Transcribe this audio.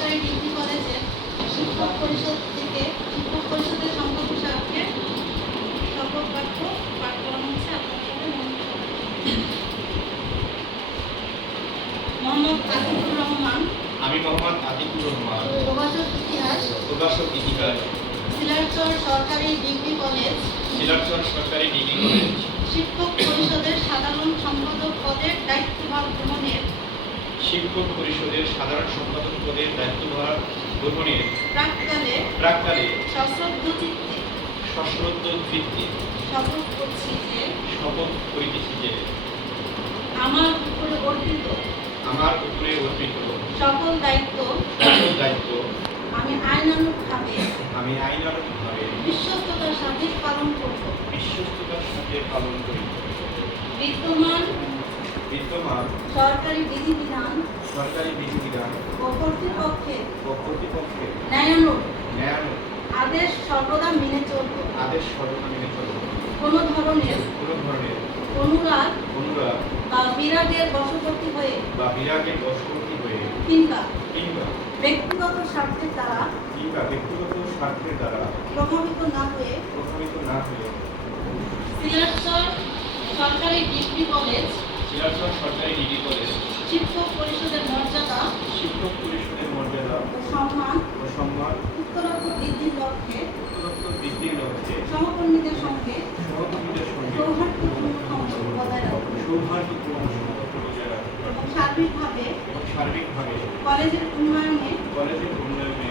সরকারি ডিগ্রি কলেজের শিক্ষক পরিষদ থেকে শিক্ষক পরিষদের শপথ বাক্য পাঠ করানো হচ্ছে। মোহাম্মদ আতিকুর রহমান। আমি মোহাম্মদ আতিকুর রহমান। প্রভাষক ইতিহাস। শিলারচর সরকারি ডিগ্রি কলেজ। শিলাচর সরকারি ডিগ্রি কলেজ। শিক্ষক পরিষদের সাধারণ সম্পাদক পদের দায়িত্বভার গ্রহণের। শিক্ষক পরিষদের সাধারণ সম্পাদক পদের দায়িত্বভার গ্রহণের প্রাককালে প্রাককালে সশ্রদ্ধ চিত্তে সশ্রদ্ধ শপথ করছি যে শপথ করিতেছি যে আমার উপরে অর্পিত আমার উপরে অর্পিত সকল দায়িত্ব সকল দায়িত্ব আমি আইনানুগভাবে আমি আইনানুগভাবে বিশ্বস্ততার সাথে পালন করব। বিশ্বস্ততার সাথে পালন করি। বিদ্যমান বিদ্যমান সরকারি বিধিবিধান সরকারি বিধিবিধান ও কর্তৃপক্ষের ও কর্তৃপক্ষের ন্যায়ানুগ ন্যায়ানুগ আদেশ সর্বদা মেনে চলব। আদেশ সর্বদা মেনে চলব। কোনো ধরনের কোনো ধরনের অনুরাগ অনুরাগ বা বিরাগের বশবর্তী হয়ে বা বিরাগের বশবর্তী হয়ে কিংবা কিংবা ব্যক্তিগত স্বার্থের দ্বারা কিংবা ব্যক্তিগত স্বার্থের দ্বারা প্রভাবিত না হয়ে প্রভাবিত না হয়ে সিলেটচর সরকারি ডিগ্রি কলেজ শিলাচর সরকারি ডিগ্রি কলেজ। শিক্ষক পরিষদের মর্যাদা শিক্ষক পরিষদের মর্যাদা ও সম্মান ও সম্মান উত্তরোত্তর বৃদ্ধির লক্ষ্যে উত্তরোত্তর বৃদ্ধির লক্ষ্যে সহকর্মীদের সঙ্গে সহকর্মীদের সঙ্গে সৌহার্দ্যপূর্ণ সম্পর্ক বজায় রাখবে সৌহার্দ্যপূর্ণ সম্পর্ক বজায় রাখবে এবং সার্বিকভাবে এবং সার্বিকভাবে কলেজের উন্নয়নে কলেজের উন্নয়নে